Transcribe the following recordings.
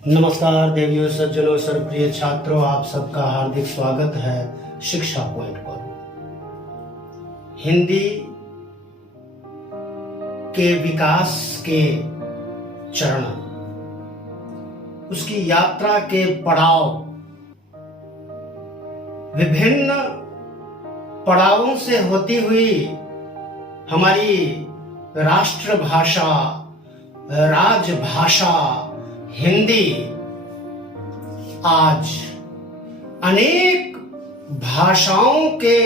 नमस्कार देवियों, सज्जनों, सर्वप्रिय छात्रों, आप सबका हार्दिक स्वागत है शिक्षा पॉइंट पर। हिंदी के विकास के चरण, उसकी यात्रा के पड़ाव, विभिन्न पड़ावों से होती हुई हमारी राष्ट्रभाषा, राजभाषा हिंदी आज अनेक भाषाओं के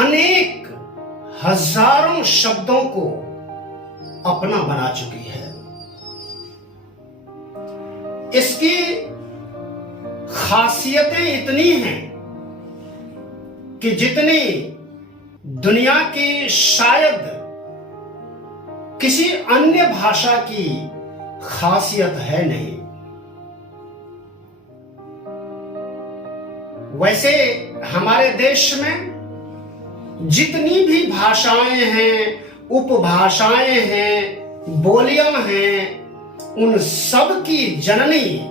अनेक हजारों शब्दों को अपना बना चुकी है। इसकी खासियतें इतनी हैं कि जितनी दुनिया की शायद किसी अन्य भाषा की खासियत है नहीं। वैसे हमारे देश में जितनी भी भाषाएं हैं, उपभाषाएं हैं, बोलियां हैं, उन सब की जननी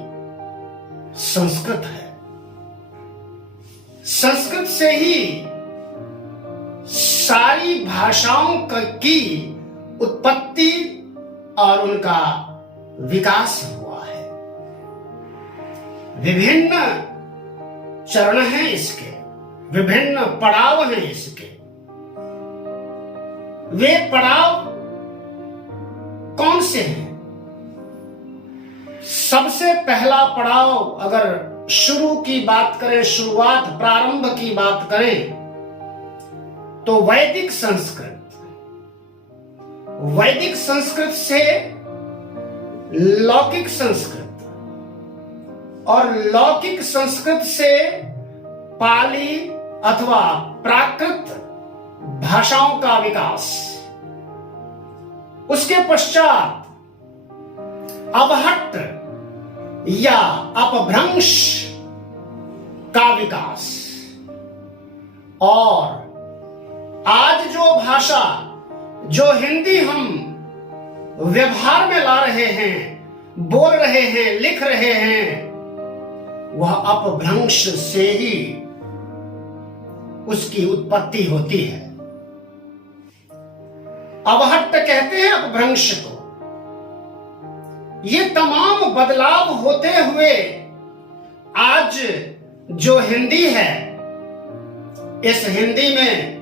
संस्कृत है। संस्कृत से ही सारी भाषाओं की उत्पत्ति और उनका विकास हुआ है। विभिन्न चरण हैं इसके, विभिन्न पड़ाव हैं इसके। वे पड़ाव कौन से हैं? सबसे पहला पड़ाव अगर शुरू की बात करें, शुरुआत, प्रारंभ की बात करें, तो वैदिक संस्कृत। वैदिक संस्कृत से लौकिक संस्कृत, और लौकिक संस्कृत से पाली अथवा प्राकृत भाषाओं का विकास। उसके पश्चात अवहट्ट या अपभ्रंश का विकास, और आज जो भाषा, जो हिंदी हम व्यवहार में ला रहे हैं, बोल रहे हैं, लिख रहे हैं, वह अपभ्रंश से ही उसकी उत्पत्ति होती है। अवहट्ट कहते हैं अपभ्रंश को। ये तमाम बदलाव होते हुए आज जो हिंदी है, इस हिंदी में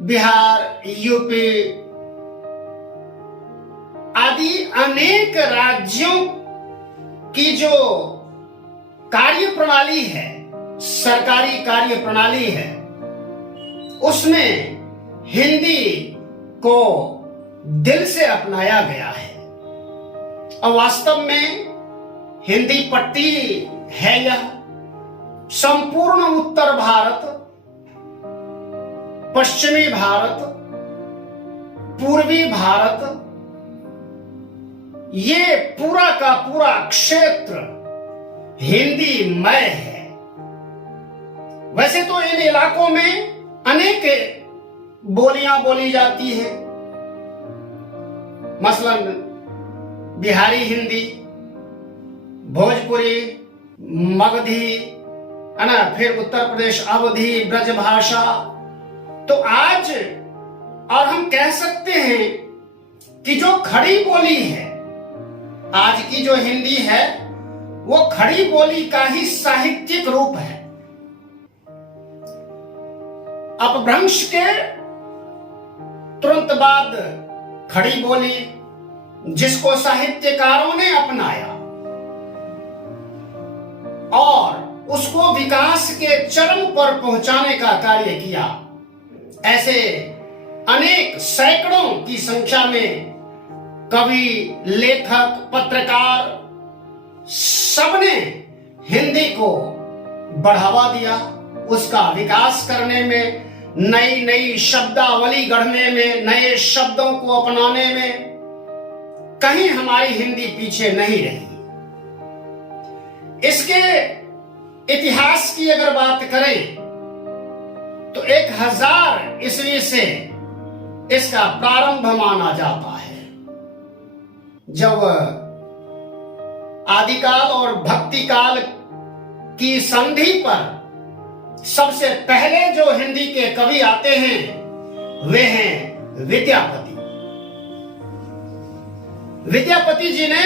बिहार, यूपी आदि अनेक राज्यों की जो कार्य प्रणाली है, सरकारी कार्य प्रणाली है, उसमें हिंदी को दिल से अपनाया गया है। और वास्तव में हिंदी पट्टी है यह संपूर्ण उत्तर भारत, पश्चिमी भारत, पूर्वी भारत, ये पूरा का पूरा क्षेत्र हिंदीमय है। वैसे तो इन इलाकों में अनेक बोलियां बोली जाती हैं, मसलन बिहारी हिंदी, भोजपुरी, मगधी, है ना, फिर उत्तर प्रदेश अवधी, ब्रजभाषा। तो आज और हम कह सकते हैं कि जो खड़ी बोली है, आज की जो हिंदी है, वो खड़ी बोली का ही साहित्यिक रूप है। अपभ्रंश के तुरंत बाद खड़ी बोली, जिसको साहित्यकारों ने अपनाया और उसको विकास के चरम पर पहुंचाने का कार्य किया। ऐसे अनेक सैकड़ों की संख्या में कवि, लेखक, पत्रकार, सबने हिंदी को बढ़ावा दिया। उसका विकास करने में, नई नई शब्दावली गढ़ने में, नए शब्दों को अपनाने में कहीं हमारी हिंदी पीछे नहीं रही। इसके इतिहास की अगर बात करें तो 1000 ईस्वी से इसका प्रारंभ माना जाता है। जब आदिकाल और भक्ति काल की संधि पर सबसे पहले जो हिंदी के कवि आते हैं वे हैं विद्यापति। विद्यापति जी ने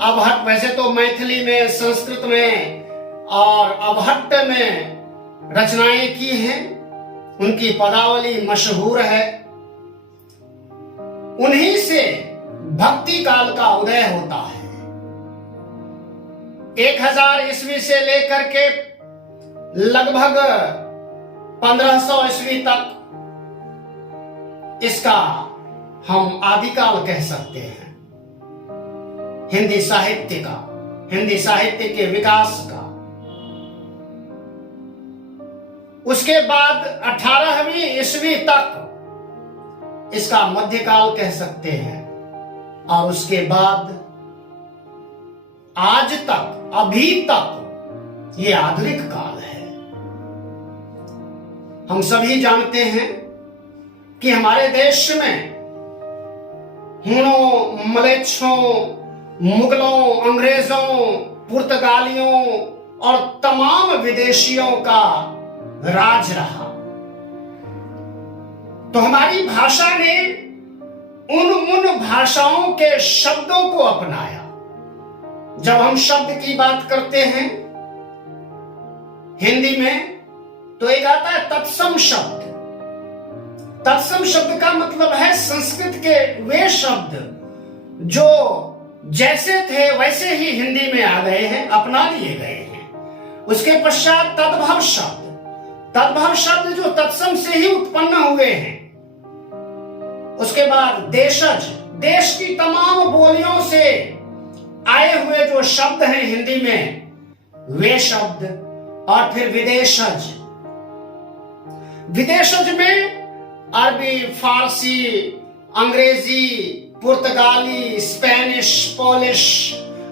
अबहट्ट, वैसे तो मैथिली में, संस्कृत में और अबहट्ट में रचनाएं की हैं, उनकी पदावली मशहूर है। उन्हीं से भक्ति काल का उदय होता है। 1000 ईस्वी से लेकर के लगभग 1500 ईस्वी तक इसका हम आदिकाल कह सकते हैं, हिंदी साहित्य का, हिंदी साहित्य के विकास का। उसके बाद 18वीं ईस्वी तक इसका मध्यकाल कह सकते हैं, और उसके बाद आज तक, अभी तक ये आधुनिक काल है। हम सभी जानते हैं कि हमारे देश में हूणों, मलेच्छों, मुगलों, अंग्रेजों, पुर्तगालियों और तमाम विदेशियों का राज रहा। तो हमारी भाषा ने उन भाषाओं के शब्दों को अपनाया। जब हम शब्द की बात करते हैं हिंदी में, तो एक आता है तत्सम शब्द। तत्सम शब्द का मतलब है संस्कृत के वे शब्द जो जैसे थे वैसे ही हिंदी में आ गए हैं, अपना लिए गए हैं। उसके पश्चात तद्भव शब्द। तद्भव शब्द जो तत्सम से ही उत्पन्न हुए हैं। उसके बाद देशज, देश की तमाम बोलियों से आए हुए जो शब्द हैं हिंदी में, वे शब्द। और फिर विदेशज। विदेशज में अरबी, फारसी, अंग्रेजी, पुर्तगाली, स्पेनिश, पोलिश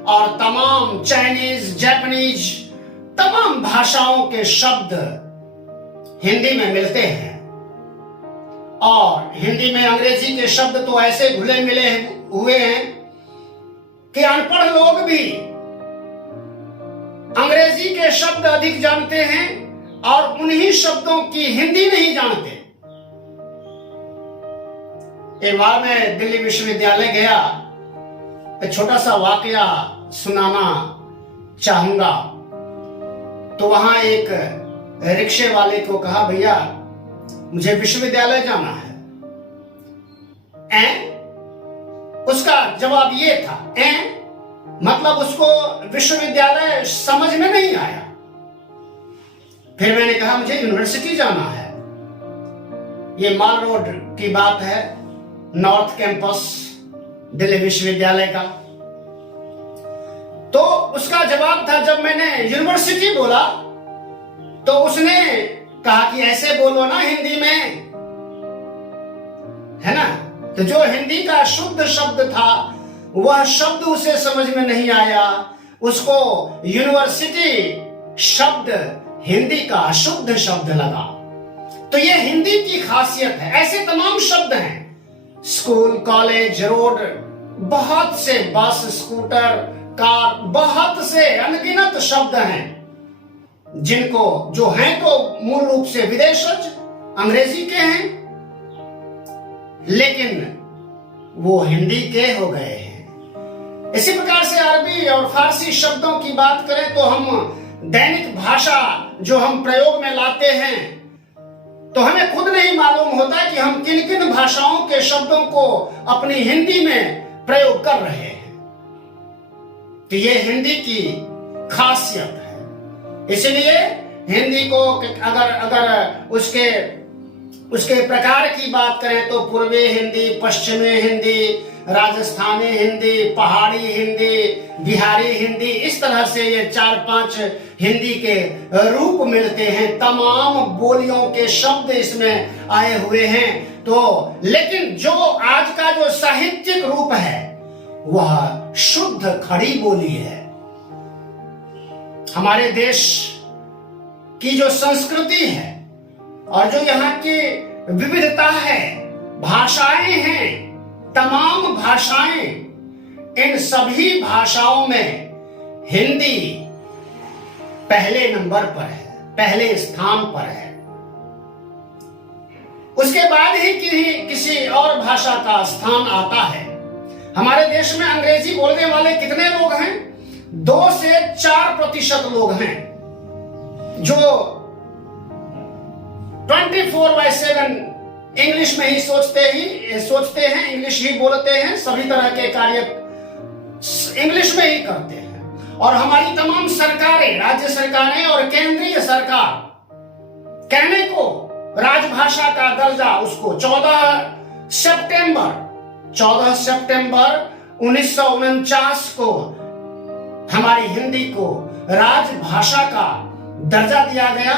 और तमाम चाइनीज, जापानीज, तमाम भाषाओं के शब्द हिंदी में मिलते हैं। और हिंदी में अंग्रेजी के शब्द तो ऐसे घुले मिले हुए हैं कि अनपढ़ लोग भी अंग्रेजी के शब्द अधिक जानते हैं और उन्हीं शब्दों की हिंदी नहीं जानते। एक बार मैं दिल्ली विश्वविद्यालय गया, एक छोटा सा वाकया सुनाना चाहूंगा। तो वहां एक रिक्शे वाले को कहा, भैया मुझे विश्वविद्यालय जाना है। उसका जवाब ये था, मतलब उसको विश्वविद्यालय समझ में नहीं आया। फिर मैंने कहा मुझे यूनिवर्सिटी जाना है। ये माल रोड की बात है, नॉर्थ कैंपस दिल्ली विश्वविद्यालय का। तो उसका जवाब था, जब मैंने यूनिवर्सिटी बोला तो उसने कहा कि ऐसे बोलो ना हिंदी में, है ना। तो जो हिंदी का शुद्ध शब्द था वह शब्द उसे समझ में नहीं आया। उसको यूनिवर्सिटी शब्द हिंदी का अशुद्ध शब्द लगा। तो यह हिंदी की खासियत है। ऐसे तमाम शब्द हैं, स्कूल, कॉलेज, रोड, बहुत से, बस, स्कूटर, कार, बहुत से अनगिनत शब्द हैं जिनको, जो हैं तो मूल रूप से विदेशज, अंग्रेजी के हैं, लेकिन वो हिंदी के हो गए हैं। इसी प्रकार से अरबी और फारसी शब्दों की बात करें तो हम दैनिक भाषा जो हम प्रयोग में लाते हैं, तो हमें खुद नहीं मालूम होता कि हम किन किन भाषाओं के शब्दों को अपनी हिंदी में प्रयोग कर रहे हैं। तो ये हिंदी की खासियत है। इसलिए हिंदी को अगर उसके प्रकार की बात करें तो पूर्वी हिंदी, पश्चिमी हिंदी, राजस्थानी हिंदी, पहाड़ी हिंदी, बिहारी हिंदी, इस तरह से ये 4-5 हिंदी के रूप मिलते हैं। तमाम बोलियों के शब्द इसमें आए हुए हैं। तो लेकिन जो आज का जो साहित्यिक रूप है वह शुद्ध खड़ी बोली है। हमारे देश की जो संस्कृति है और जो यहाँ की विविधता है, भाषाएं हैं, तमाम भाषाएं इन सभी भाषाओं में हिंदी पहले नंबर पर है, पहले स्थान पर है। उसके बाद ही किसी और भाषा का स्थान आता है। हमारे देश में अंग्रेजी बोलने वाले कितने लोग हैं? 2 से 4% लोग हैं जो 24/7 इंग्लिश में ही सोचते हैं, इंग्लिश ही बोलते हैं, सभी तरह के कार्य इंग्लिश में ही करते हैं। और हमारी तमाम सरकारें, राज्य सरकारें और केंद्रीय सरकार कहने को राजभाषा का दर्जा उसको 14 सितंबर 1949 को हमारी हिंदी को राजभाषा का दर्जा दिया गया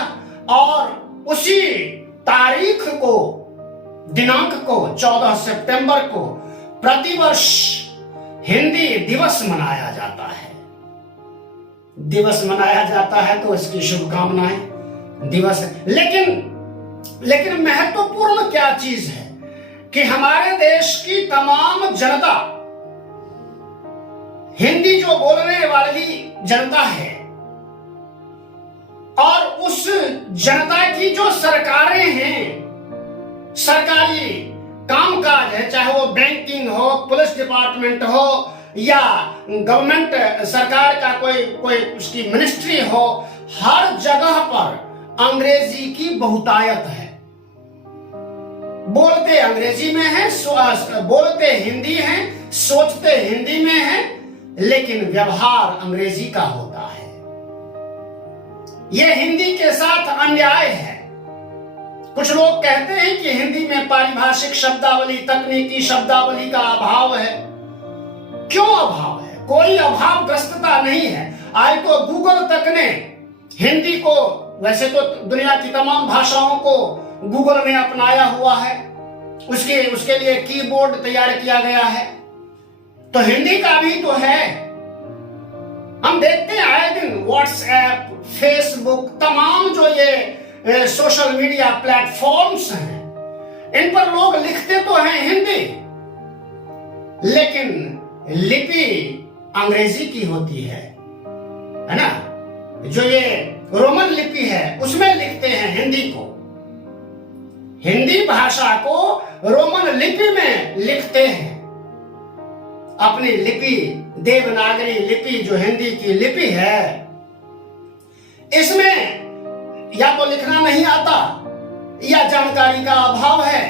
और उसी तारीख को, दिनांक को 14 सितंबर को प्रतिवर्ष हिंदी दिवस मनाया जाता है। दिवस मनाया जाता है तो इसकी शुभकामनाएं। दिवस लेकिन महत्वपूर्ण क्या चीज है कि हमारे देश की तमाम जनता, हिंदी जो बोलने वाली जनता है, और उस जनता की जो सरकारें हैं, सरकारी कामकाज है, चाहे वो बैंकिंग हो, पुलिस डिपार्टमेंट हो या गवर्नमेंट सरकार का कोई उसकी मिनिस्ट्री हो, हर जगह पर अंग्रेजी की बहुतायत है। बोलते अंग्रेजी में है, बोलते हिंदी हैं, सोचते हिंदी में है, लेकिन व्यवहार अंग्रेजी का होता है। यह हिंदी के साथ अन्याय है। कुछ लोग कहते हैं कि हिंदी में पारिभाषिक शब्दावली, तकनीकी शब्दावली का अभाव है। क्यों अभाव है? कोई अभावग्रस्तता नहीं है। आज तो गूगल तक ने हिंदी को, वैसे तो दुनिया की तमाम भाषाओं को गूगल ने अपनाया हुआ है, उसके लिए कीबोर्ड तैयार किया गया है, तो हिंदी का भी तो है। हम देखते हैं आए दिन व्हाट्सएप, फेसबुक, तमाम जो ये सोशल मीडिया प्लेटफॉर्म्स हैं, इन पर लोग लिखते तो हैं हिंदी, लेकिन लिपि अंग्रेजी की होती है ना? जो ये रोमन लिपि है उसमें लिखते हैं हिंदी को। हिंदी भाषा को रोमन लिपि में लिखते हैं। अपनी लिपि, देवनागरी लिपि जो हिंदी की लिपि है, इसमें या तो लिखना नहीं आता, या जानकारी का अभाव है,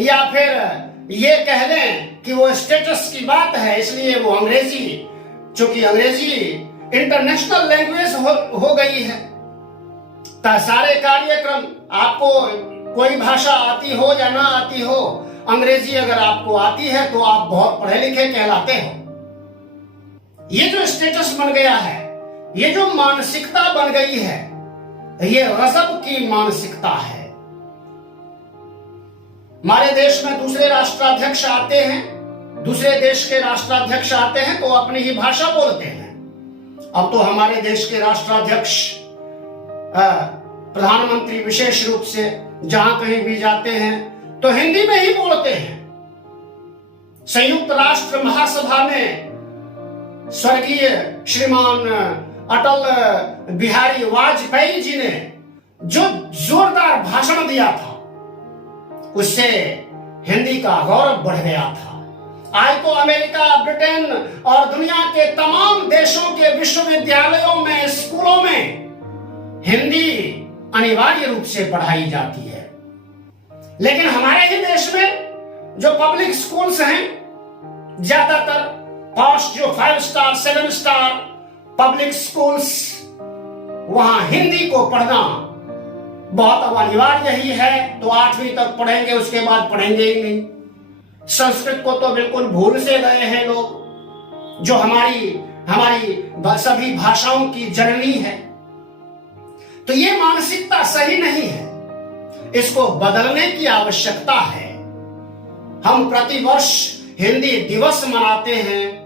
या फिर ये कह लें कि वो स्टेटस की बात है, इसलिए वो अंग्रेजी, चूंकि अंग्रेजी इंटरनेशनल लैंग्वेज हो गई है, तो सारे कार्यक्रम, आपको कोई भाषा आती हो या ना आती हो, अंग्रेजी अगर आपको आती है तो आप बहुत पढ़े लिखे कहलाते हो। ये जो स्टेटस बन गया है, ये जो मानसिकता बन गई है, ये गजब की मानसिकता है। हमारे देश में दूसरे राष्ट्राध्यक्ष आते हैं, दूसरे देश के राष्ट्राध्यक्ष आते हैं तो अपनी ही भाषा बोलते हैं। अब तो हमारे देश के राष्ट्राध्यक्ष, प्रधानमंत्री विशेष रूप से जहां कहीं भी जाते हैं तो हिंदी में ही बोलते हैं। संयुक्त राष्ट्र महासभा में स्वर्गीय श्रीमान अटल बिहारी वाजपेयी जी ने जो जोरदार भाषण दिया था, उससे हिंदी का गौरव बढ़ गया था। आज तो अमेरिका, ब्रिटेन और दुनिया के तमाम देशों के विश्वविद्यालयों में, स्कूलों में हिंदी अनिवार्य रूप से पढ़ाई जाती है। लेकिन हमारे ही देश में जो पब्लिक स्कूल्स हैं, ज्यादातर फर्स्ट जो 5 स्टार 7 स्टार पब्लिक स्कूल्स, वहां हिंदी को पढ़ना बहुत अब अनिवार्य ही है। तो 8वीं तक पढ़ेंगे, उसके बाद पढ़ेंगे ही नहीं। संस्कृत को तो बिल्कुल भूल से गए हैं लोग, जो हमारी सभी भाषाओं की जननी है। तो ये मानसिकता सही नहीं है, इसको बदलने की आवश्यकता है। हम प्रतिवर्ष हिंदी दिवस मनाते हैं,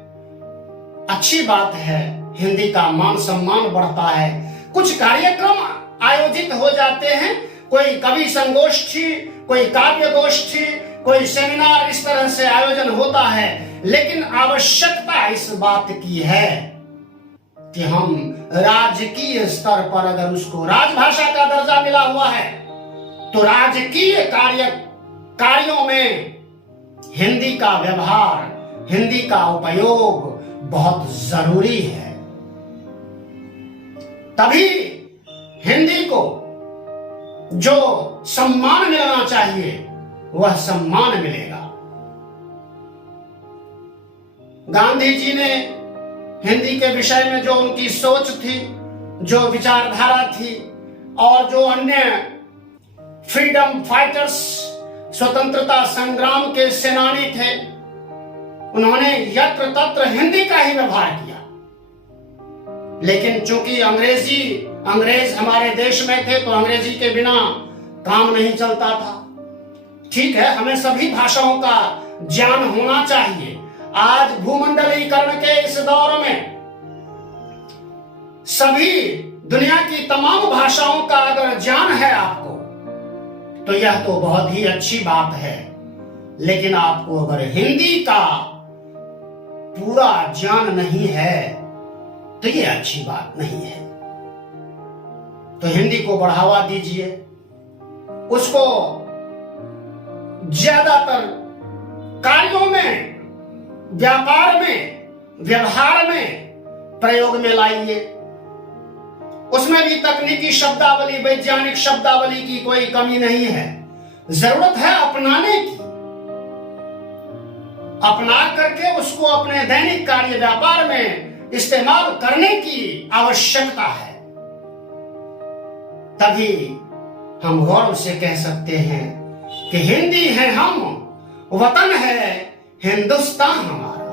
अच्छी बात है, हिंदी का मान सम्मान बढ़ता है। कुछ कार्यक्रम आयोजित हो जाते हैं, कोई कवि संगोष्ठी, कोई काव्य गोष्ठी, कोई सेमिनार, इस तरह से आयोजन होता है। लेकिन आवश्यकता इस बात की है कि हम राजकीय स्तर पर अगर उसको राजभाषा का दर्जा मिला हुआ है तो राजकीय कार्यों में हिंदी का व्यवहार, हिंदी का उपयोग बहुत जरूरी है। तभी हिंदी को जो सम्मान मिलना चाहिए वह सम्मान मिलेगा। गांधी जी ने हिंदी के विषय में जो उनकी सोच थी, जो विचारधारा थी, और जो अन्य फ्रीडम फाइटर्स, स्वतंत्रता संग्राम के सेनानी थे, उन्होंने यत्र तत्र हिंदी का ही व्यवहार किया। लेकिन चूंकि अंग्रेज हमारे देश में थे तो अंग्रेजी के बिना काम नहीं चलता था। ठीक है, हमें सभी भाषाओं का ज्ञान होना चाहिए। आज भूमंडलीकरण के इस दौर में सभी दुनिया की तमाम भाषाओं का अगर ज्ञान है आपको तो यह तो बहुत ही अच्छी बात है, लेकिन आपको अगर हिंदी का पूरा ज्ञान नहीं है तो यह अच्छी बात नहीं है। तो हिंदी को बढ़ावा दीजिए, उसको ज्यादातर कार्यों में, व्यापार में, व्यवहार में प्रयोग में लाइए। उसमें भी तकनीकी शब्दावली, वैज्ञानिक शब्दावली की कोई कमी नहीं है। जरूरत है अपनाने की, अपना करके उसको अपने दैनिक कार्य व्यापार में इस्तेमाल करने की आवश्यकता है। तभी हम गौरव से कह सकते हैं कि हिंदी है हम, वतन है हिंदुस्तान हमारा।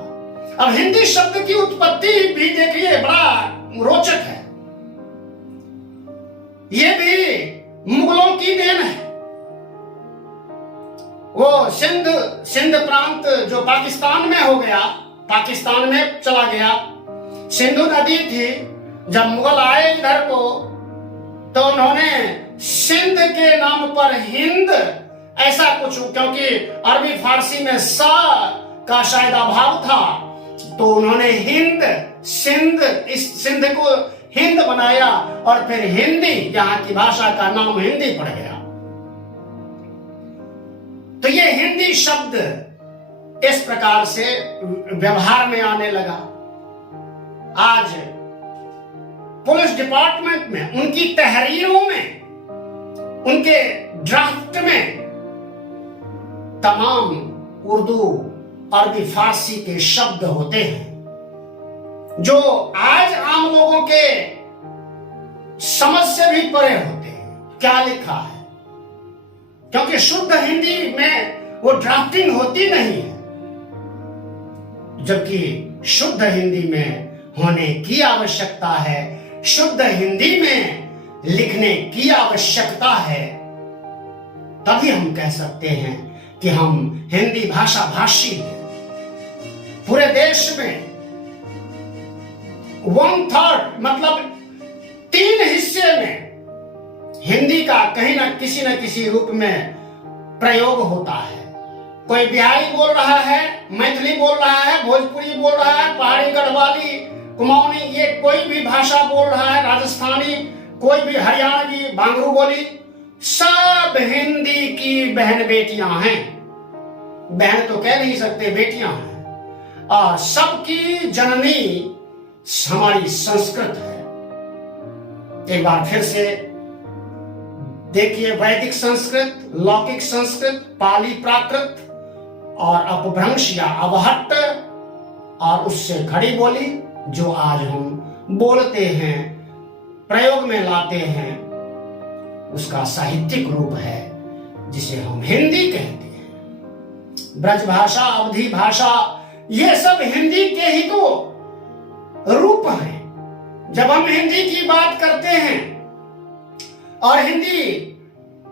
अब हिंदी शब्द की उत्पत्ति भी देखिए, बड़ा रोचक है। ये भी मुगलों की देन है। वो सिंध प्रांत जो पाकिस्तान में हो गया, पाकिस्तान में चला गया, सिंधु नदी थी। जब मुगल आए इधर को तो उन्होंने सिंध के नाम पर हिंद ऐसा कुछ, क्योंकि अरबी फारसी में सा का शायद अभाव था, तो उन्होंने हिंद, सिंध, इस सिंध को हिंद बनाया और फिर हिंदी, यहाँ की भाषा का नाम हिंदी पड़ गया। तो ये हिंदी शब्द इस प्रकार से व्यवहार में आने लगा। आज पुलिस डिपार्टमेंट में, उनकी तहरीरों में, उनके ड्राफ्ट में तमाम उर्दू, अरबी, फारसी के शब्द होते हैं जो आज आम लोगों के समझ से भी परे होते हैं। क्या लिखा है, क्योंकि शुद्ध हिंदी में वो ड्राफ्टिंग होती नहीं है, जबकि शुद्ध हिंदी में होने की आवश्यकता है, शुद्ध हिंदी में लिखने की आवश्यकता है। तभी हम कह सकते हैं कि हम हिंदी भाषा भाषी हैं। पूरे देश में 1/3 मतलब 3 हिस्से में हिंदी का कहीं ना किसी रूप में प्रयोग होता है। कोई बिहारी बोल रहा है, मैथिली बोल रहा है, भोजपुरी बोल रहा है, पहाड़ी, गढ़वाली, कुमाऊनी, ये कोई भी भाषा बोल रहा है, राजस्थानी, कोई भी हरियाणवी, बांगरू बोली, सब हिंदी की बहन बेटियां हैं। बहन तो कह नहीं सकते, बेटियां हैं। और सबकी जननी हमारी संस्कृत है। एक बार फिर से देखिए, वैदिक संस्कृत, लौकिक संस्कृत, पाली प्राकृत और अपभ्रंश या अवहट्ट, और उससे खड़ी बोली जो आज हम बोलते हैं, प्रयोग में लाते हैं, उसका साहित्यिक रूप है जिसे हम हिंदी कहते हैं। ब्रज भाषा, अवधी भाषा, ये सब हिंदी के ही तो रूप हैं। जब हम हिंदी की बात करते हैं, और हिंदी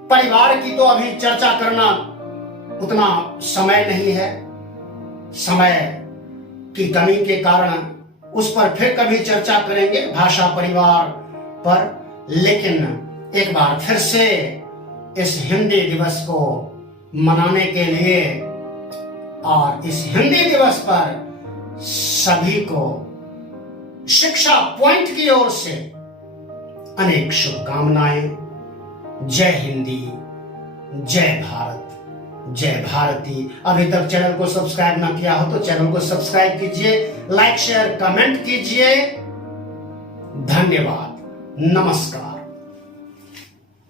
परिवार की तो अभी चर्चा करना उतना समय नहीं है, समय की कमी के कारण उस पर फिर कभी चर्चा करेंगे, भाषा परिवार पर। लेकिन एक बार फिर से इस हिंदी दिवस को मनाने के लिए और इस हिंदी दिवस पर सभी को शिक्षा पॉइंट की ओर से अनेक शुभकामनाएं। जय हिंदी, जय भारत, जय भारती। अभी तक चैनल को सब्सक्राइब ना किया हो तो चैनल को सब्सक्राइब कीजिए, लाइक शेयर कमेंट कीजिए। धन्यवाद, नमस्कार।